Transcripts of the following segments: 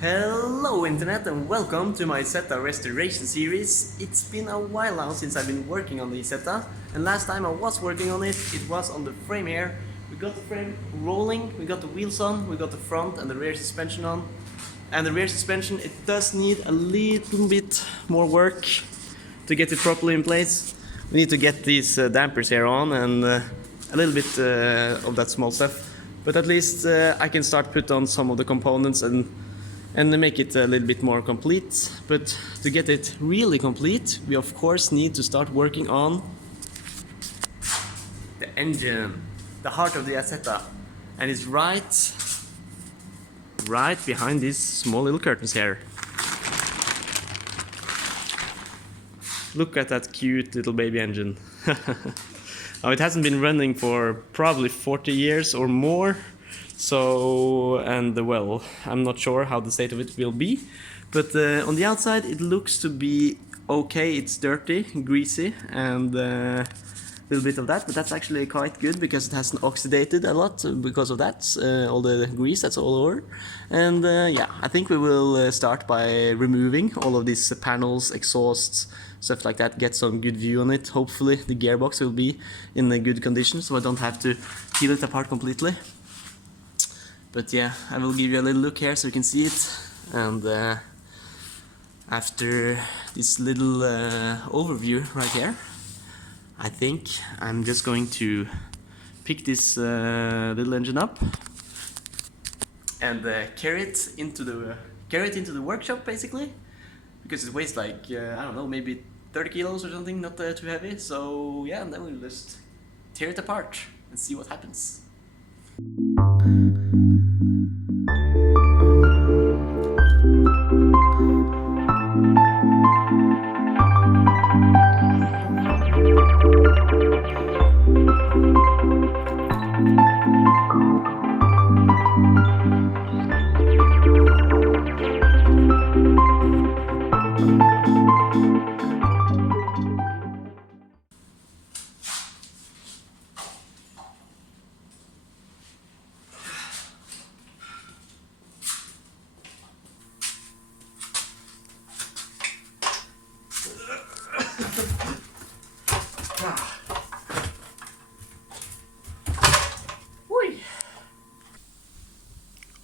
Hello Internet and welcome to my Isetta restoration series. It's been a while now since I've been working on the Isetta, and last time I was working on it, it was on the frame here. We got the frame rolling, we got the wheels on, we got the front and the rear suspension on. And the rear suspension, it does need a little bit more work to get it properly in place. We need to get these dampers here on and a little bit of that small stuff. But at least I can start put on some of the components and make it a little bit more complete. But to get it really complete, we of course need to start working on the engine, the heart of the Isetta, and it's right behind these small little curtains here. Look at that cute little baby engine. Oh, it hasn't been running for probably 40 years or more. So, and well, I'm not sure how the state of it will be, but on the outside it looks to be okay. It's dirty, greasy, and a little bit of that, but that's actually quite good because it hasn't oxidated a lot because of that, all the grease that's all over. And yeah, I think we will start by removing all of these panels, exhausts, stuff like that, get some good view on it. Hopefully the gearbox will be in a good condition so I don't have to peel it apart completely. But yeah, I will give you a little look here so you can see it. And after this little overview right here, I think I'm just going to pick this little engine up and carry it into the workshop basically, because it weighs like I don't know, maybe 30 kilos or something, not too heavy. So yeah, and then we'll just tear it apart and see what happens.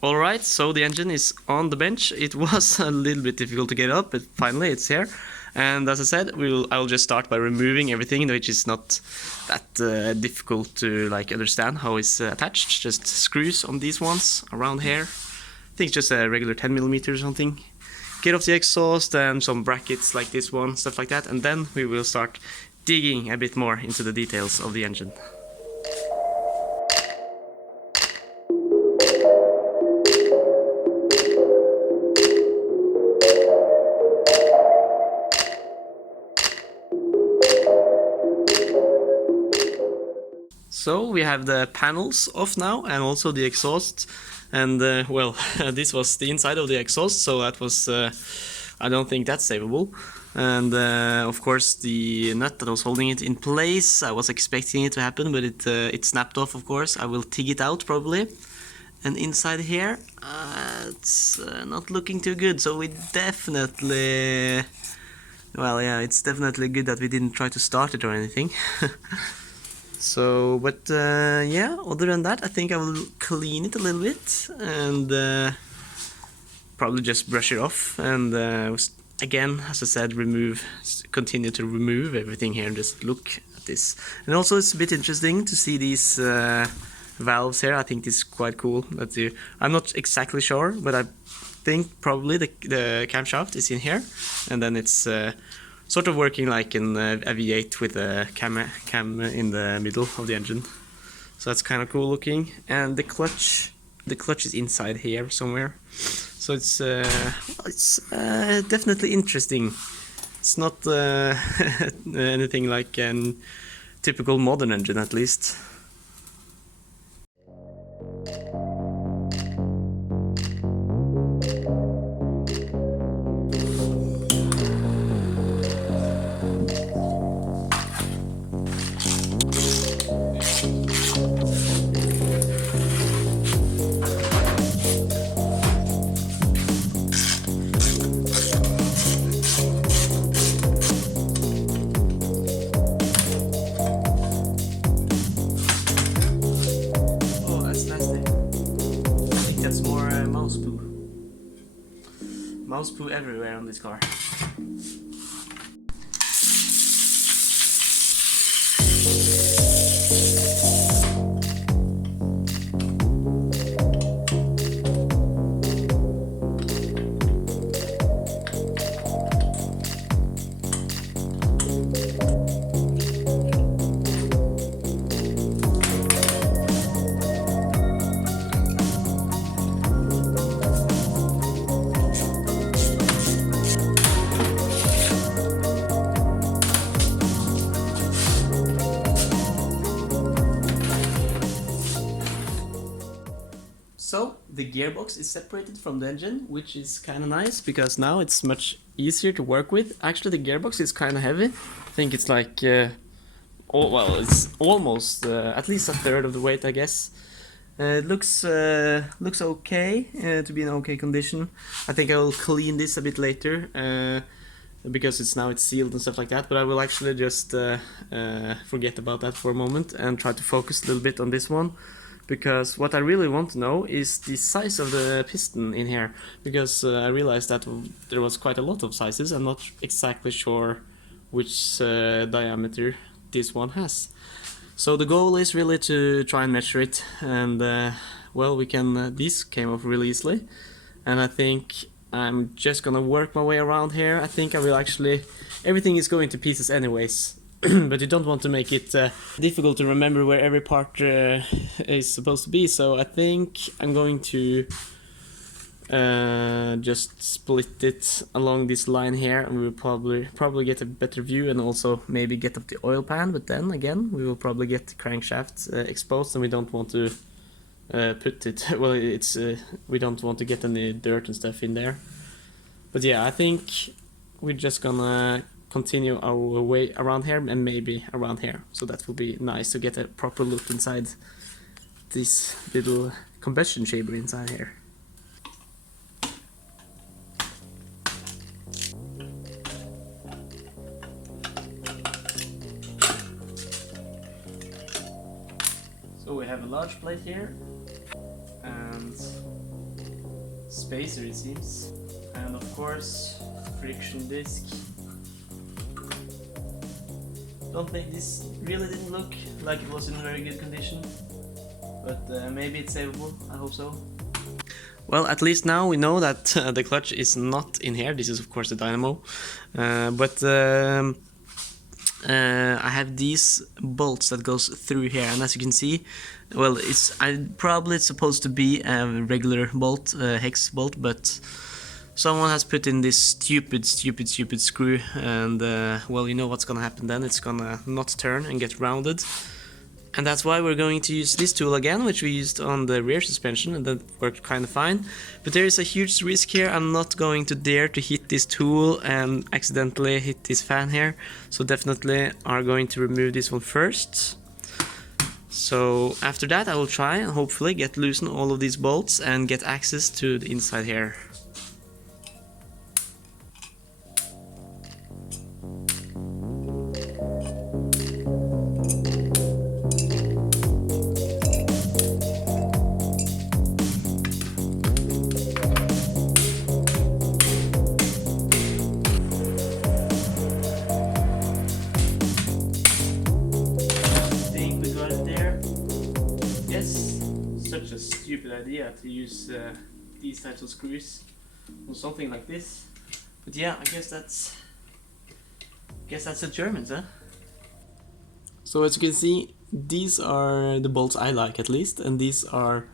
Alright, so the engine is on the bench. It was a little bit difficult to get up, but finally it's here. And as I said, I'll just start by removing everything, which is not that difficult to understand how it's attached. Just screws on these ones around here. I think it's just a regular 10mm or something. Get off the exhaust and some brackets like this one, stuff like that, and then we will start digging a bit more into the details of the engine. So we have the panels off now and also the exhaust, and well, this was the inside of the exhaust, so that was, I don't think that's savable. And of course the nut that was holding it in place, I was expecting it to happen, but it snapped off, of course. I will dig it out probably. And inside here, it's not looking too good, so we definitely, well yeah, it's definitely good that we didn't try to start it or anything. So, but yeah, other than that, I think I will clean it a little bit and probably just brush it off. And again, as I said, continue to remove everything here and just look at this. And also, it's a bit interesting to see these valves here. I think this is quite cool. I'm not exactly sure, but I think probably the camshaft is in here, and then it's sort of working like in a V8 with a cam in the middle of the engine. So that's kind of cool looking. And the clutch is inside here somewhere. So it's definitely interesting. It's not anything like a typical modern engine, at least. poo. Mouse poo everywhere on this car. So the gearbox is separated from the engine, which is kind of nice because now it's much easier to work with. Actually, the gearbox is kind of heavy. I think it's like, it's almost at least a third of the weight, I guess. It looks okay, to be in okay condition. I think I will clean this a bit later because it's sealed and stuff like that. But I will actually just forget about that for a moment and try to focus a little bit on this one. Because what I really want to know is the size of the piston in here, because I realized that there was quite a lot of sizes. I'm not exactly sure which diameter this one has. So the goal is really to try and measure it, and well, this came off really easily, and I think I'm just gonna work my way around here. I think I will actually, everything is going to pieces anyways. But you don't want to make it difficult to remember where every part is supposed to be, so I think I'm going to just split it along this line here, and we'll probably get a better view, and also maybe get up the oil pan. But then again, we will probably get the crankshaft exposed, and we don't want to put it, well, we don't want to get any dirt and stuff in there. But yeah, I think we're just gonna continue our way around here and maybe around here, so that will be nice to get a proper look inside this little combustion chamber inside here. So we have a large plate here and spacer, it seems, and of course friction disc. Don't think this really didn't look like it was in very good condition, but maybe it's savable. I hope so. Well, at least now we know that the clutch is not in here. This is of course the dynamo, but I have these bolts that goes through here, and as you can see, well, it's probably supposed to be a regular bolt, hex bolt, but someone has put in this stupid screw, and well, you know what's gonna happen then. It's gonna not turn and get rounded, and that's why we're going to use this tool again, which we used on the rear suspension, and that worked kind of fine. But there is a huge risk here. I'm not going to dare to hit this tool and accidentally hit this fan here, so definitely are going to remove this one first. So after that I will try and hopefully get loosen all of these bolts and get access to the inside here. Such a stupid idea to use these types of screws on something like this, but yeah, I guess that's the Germans, huh? So as you can see, these are the bolts I like, at least, and these are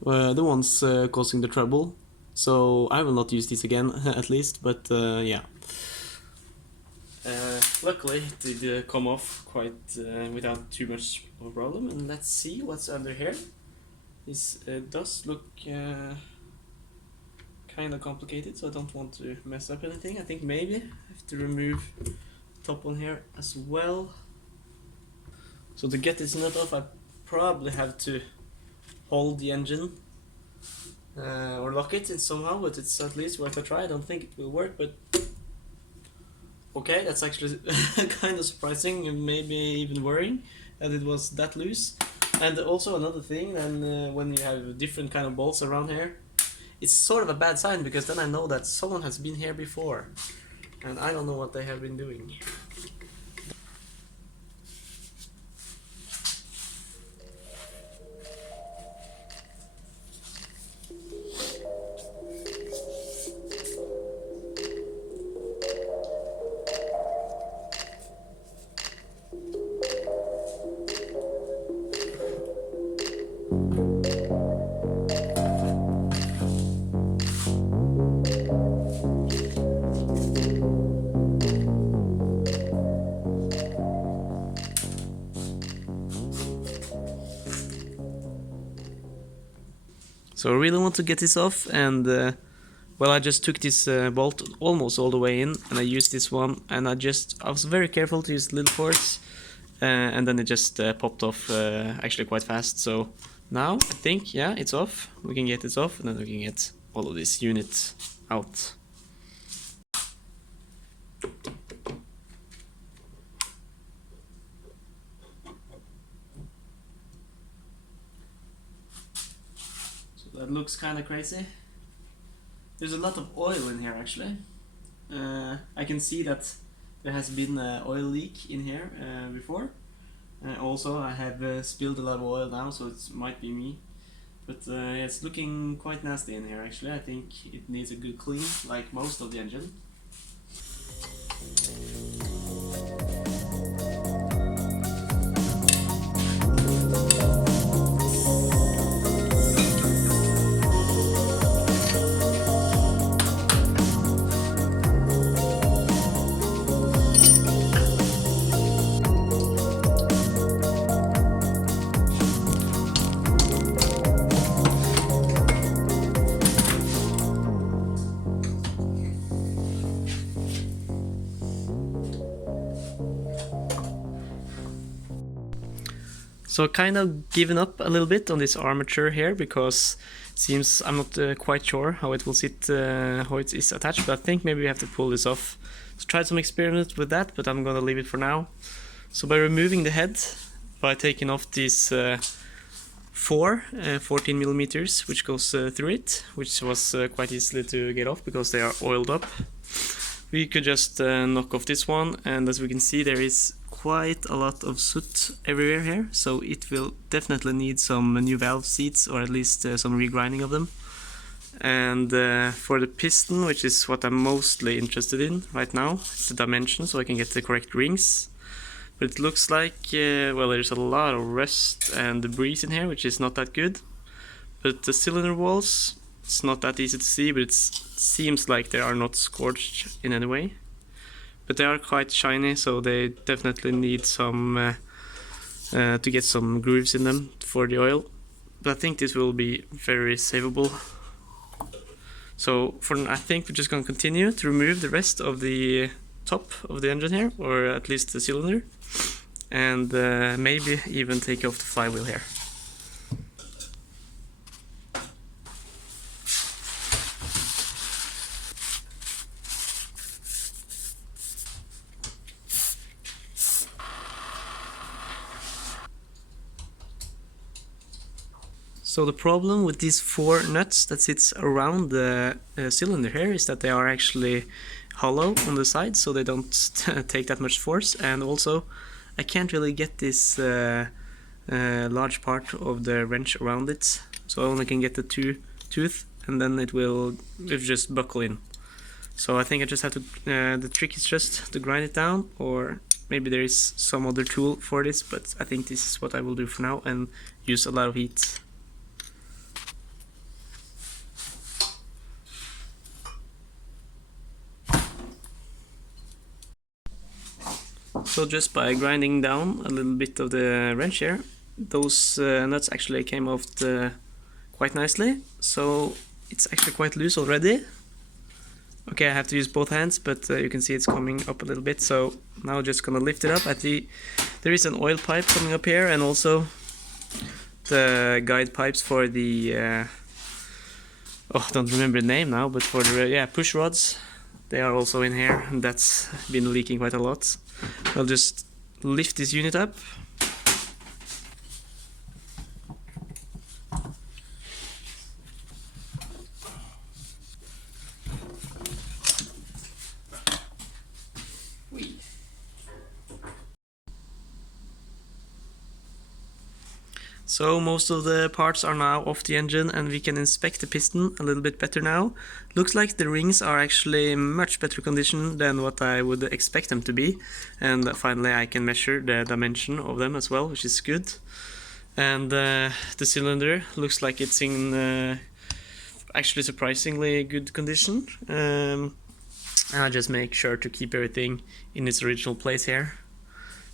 the ones causing the trouble. So I will not use these again, at least, but yeah. Luckily it did come off quite without too much of a problem, and let's see what's under here. This does look kind of complicated, so I don't want to mess up anything. I think maybe I have to remove the top one here as well. So to get this nut off, I probably have to hold the engine or lock it in somehow, but it's at least worth a try. I don't think it will work, but okay, that's actually kind of surprising and maybe even worrying that it was that loose. And also another thing, then when you have different kind of bolts around here, it's sort of a bad sign, because then I know that someone has been here before and I don't know what they have been doing. So I really want to get this off, and well, I just took this bolt almost all the way in, and I used this one, and I was very careful to use little force, and then it just popped off actually quite fast. So now I think, yeah, it's off. We can get this off, and then we can get all of this unit out. That looks kind of crazy. There's a lot of oil in here actually. I can see that there has been an oil leak in here before. Also I have spilled a lot of oil now, so it might be me. But it's looking quite nasty in here actually. I think it needs a good clean, like most of the engine. So kind of given up a little bit on this armature here, because it seems I'm not quite sure how it will sit, how it is attached, but I think maybe we have to pull this off. So tried some experiments with that, but I'm gonna leave it for now. So by removing the head, by taking off these 14 millimeters, which goes through it, which was quite easily to get off because they are oiled up, we could just knock off this one, and as we can see there is quite a lot of soot everywhere here, so it will definitely need some new valve seats, or at least some regrinding of them. And for the piston, which is what I'm mostly interested in right now, it's the dimension, so I can get the correct rings. But it looks like, well, there's a lot of rust and debris in here, which is not that good. But the cylinder walls, it's not that easy to see, but it seems like they are not scorched in any way. But they are quite shiny, so they definitely need some to get some grooves in them for the oil. But I think this will be very savable. So I think we're just going to continue to remove the rest of the top of the engine here, or at least the cylinder, and maybe even take off the flywheel here. So the problem with these 4 nuts that sits around the cylinder here is that they are actually hollow on the side, so they don't take that much force, and also I can't really get this large part of the wrench around it, so I only can get the 2 tooth, and then it will just buckle in. So I think I just have to, the trick is just to grind it down, or maybe there is some other tool for this, but I think this is what I will do for now and use a lot of heat. So just by grinding down a little bit of the wrench here, those nuts actually came off quite nicely, so it's actually quite loose already. Okay, I have to use both hands, but you can see it's coming up a little bit, so now I'm just gonna lift it up. There is an oil pipe coming up here, and also the guide pipes for the oh, I don't remember the name now, but for the push rods, they are also in here, and that's been leaking quite a lot. I'll just lift this unit up. So most of the parts are now off the engine and we can inspect the piston a little bit better now. Looks like the rings are actually in much better condition than what I would expect them to be. And finally I can measure the dimension of them as well, which is good. And the cylinder looks like it's in actually surprisingly good condition. And I'll just make sure to keep everything in its original place here.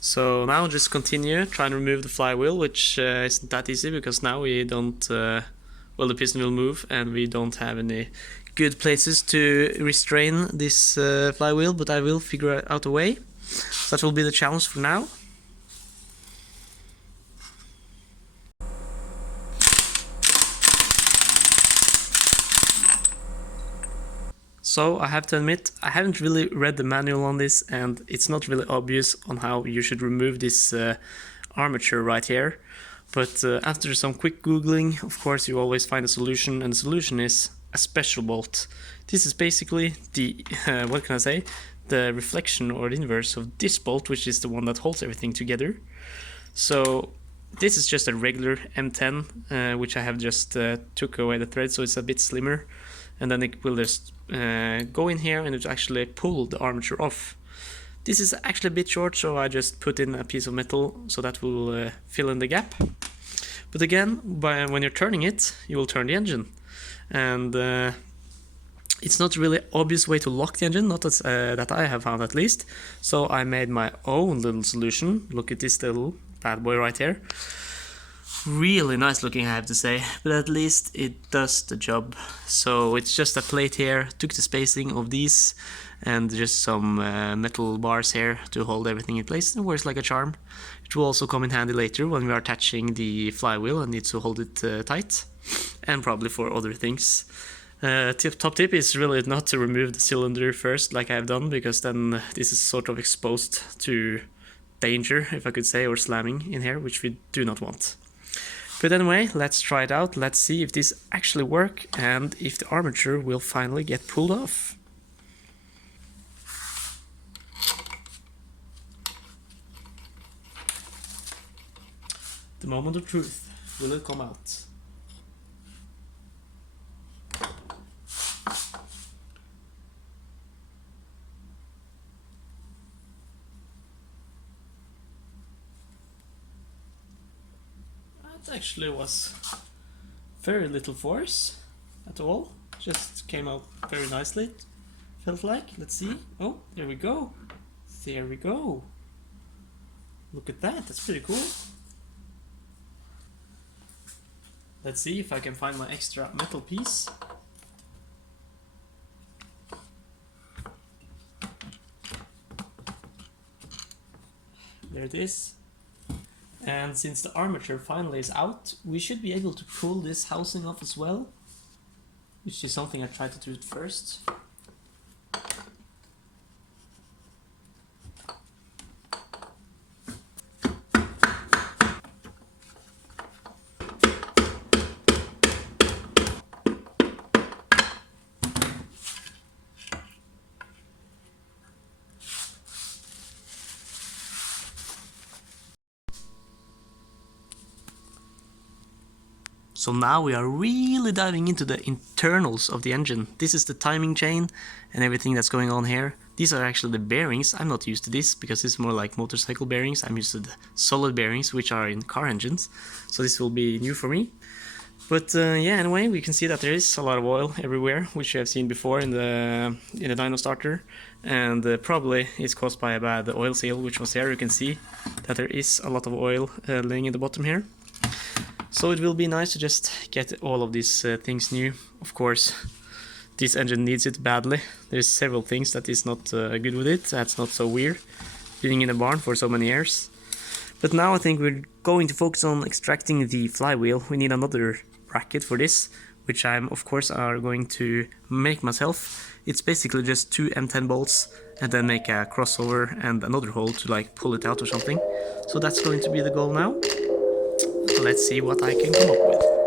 So now I'll just continue trying to remove the flywheel, which isn't that easy because now we don't, well, the piston will move and we don't have any good places to restrain this flywheel, but I will figure out a way. So that will be the challenge for now. So I have to admit, I haven't really read the manual on this and it's not really obvious on how you should remove this armature right here. But after some quick googling, of course you always find a solution, and the solution is a special bolt. This is basically the, what can I say, the reflection or the inverse of this bolt, which is the one that holds everything together. So this is just a regular M10, which I have just took away the thread, so it's a bit slimmer. And then it will just go in here and it will actually pull the armature off. This is actually a bit short, so I just put in a piece of metal so that will fill in the gap. But again, when you're turning it, you will turn the engine. And it's not really obvious way to lock the engine, not as, that I have found at least. So I made my own little solution. Look at this little bad boy right here. Really nice looking, I have to say, but at least it does the job. So it's just a plate here, took the spacing of these and just some metal bars here to hold everything in place. It works like a charm. It will also come in handy later when we are attaching the flywheel and need to hold it tight, and probably for other things. Top tip is really not to remove the cylinder first like I have done, because then this is sort of exposed to danger, if I could say, or slamming in here, which we do not want. But anyway, let's try it out. Let's see if this actually works and if the armature will finally get pulled off. The moment of truth. Will it come out? Actually was very little force at all, just came out very nicely, felt like. Let's see. Oh, there we go, there we go, look at that, that's pretty cool. Let's see if I can find my extra metal piece. There it is. And since the armature finally is out, we should be able to pull this housing off as well, which is something I tried to do at first. So now we are really diving into the internals of the engine. This is the timing chain and everything that's going on here. These are actually the bearings. I'm not used to this because it's more like motorcycle bearings. I'm used to the solid bearings, which are in car engines. So this will be new for me. But yeah, anyway, we can see that there is a lot of oil everywhere, which you have seen before in the dyno starter. And probably it's caused by a bad oil seal, which was here. You can see that there is a lot of oil laying in the bottom here. So it will be nice to just get all of these things new. Of course, this engine needs it badly. There's several things that is not good with it. That's not so weird, being in a barn for so many years. But now I think we're going to focus on extracting the flywheel. We need another bracket for this, which I'm of course are going to make myself. It's basically just two M10 bolts and then make a crossover and another hole to like pull it out or something. So that's going to be the goal now. Let's see what I can come up with.